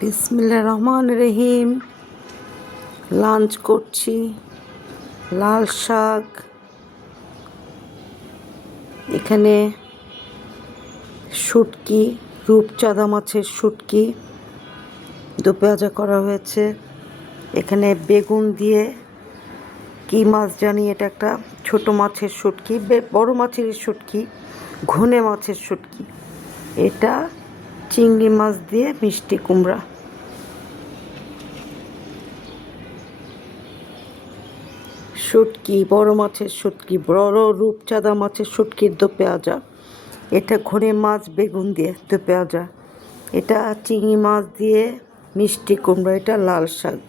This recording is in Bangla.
বিসমিল্লাহির রহমানির রহিম। লাঞ্চ করছি। লাল শাক, এখানে শুটকি, রূপচাঁদা মাছের শুটকি দু পেঁয়াজা করা হয়েছে। এখানে বেগুন দিয়ে কি মাছ জানি, এটা একটা ছোট মাছের শুটকি, বড় মাছের শুটকি, ঘুনে মাছের শুটকি। এটা চিংড়ি মাছ দিয়ে মিষ্টি কুমড়া। শুটকি, বড় মাছের শুটকি, বড় রূপচাঁদা মাছের শুটকির দো পেঁয়াজা। এটা ঘুনে মাছ বেগুন দিয়ে দো পেঁয়াজা। এটা চিংড়ি মাছ দিয়ে মিষ্টি কুমড়া। এটা লাল শাক।